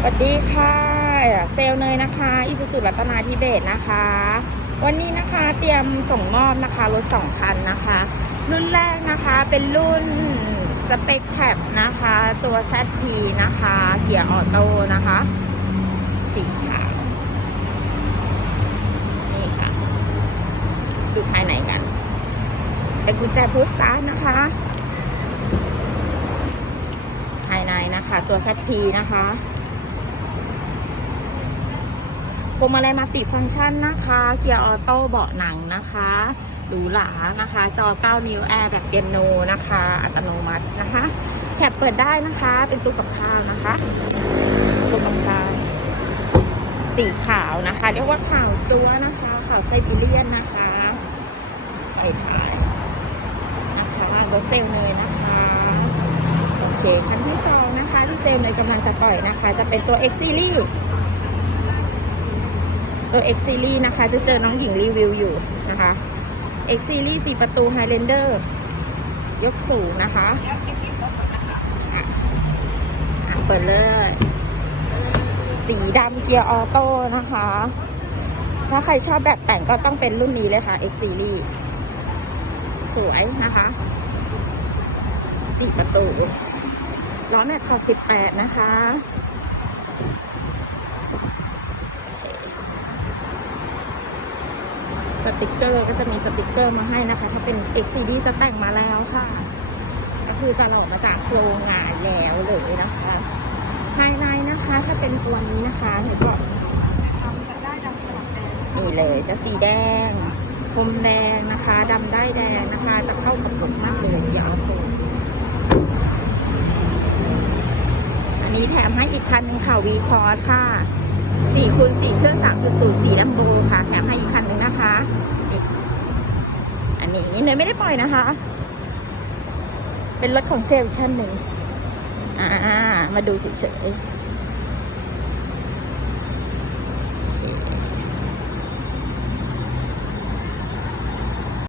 สวัสดีค่ะเซลเนยนะคะอิสุสุรัตนาธิเบศนะคะ วันนี้นะคะเตรียมส่งมอบนะคะรถสองคันนะคะ รุ่นแรกนะคะเป็นรุ่นสเปคแคปนะคะ ตัว ZP นะคะ เกียร์ออโต้นะคะสีขาวนี่ค่ะดูภายในกัน เป็นกุญแจพุชสตาร์นะคะ ภายในนะคะ ตัว ZP นะคะ พวงมาลัยมัลติฟังก์ชันนะคะ เกียร์ออโต้เบาะหนังนะคะหรูหรานะคะ จอ 9 นิ้วแอร์แบบเปียโนนะคะ อัตโนมัตินะคะแคปเปิดได้นะคะ เป็นตู้กับข้าวนะคะตู้กับข้าวสีขาวนะคะ เรียกว่าขาวจั๊วนะคะ ขาวไซบีเรียนนะคะไปถ่ายนะคะรถเซลเลยนะคะ โอเค คันที่สองนะคะที่เจมเลยกำลังจะปล่อยนะคะ จะเป็นตัว X Series ตัว X Series นะคะ จะเจอน้องหญิงรีวิวอยู่นะคะ X Series 4 ประตู Highlander ยกสูงนะคะ เปิดเลย สีดำเกียร์ออโต้นะคะ ถ้าใครชอบแบบแต่งก็ต้องเป็นรุ่นนี้เลยค่ะ X Series สวยนะคะสี่ประตูล้อแม็กขอบสิบแปดนะคะ สติกเกอร์ก็จะมีสติกเกอร์มาให้นะคะ ถ้าเป็น XCD จะแต่งมาแล้วค่ะ ก็คือจะหล่อมาจากโครงงานแล้วเลยนะคะภายในนะคะถ้าเป็นตัวนี้นะคะเห็นบอกนี่เลยจะสีแดงพรมแดงนะคะดำได้แดงนะคะ จะเข้ากับสมมากเลยยาวโคอันนี้แถมให้อีกคันหนึงค่ะวีคอร์สค่ะ4คูณ4เครื่อง3.0สีแลมโบค่ะแถมให้อีกคันหนึงนะคะนี่อันนี้ เนยไม่ได้ปล่อยนะคะ เป็นรถของเซลล์อีกท่านหนึ่ง อ่า มาดูเฉยๆ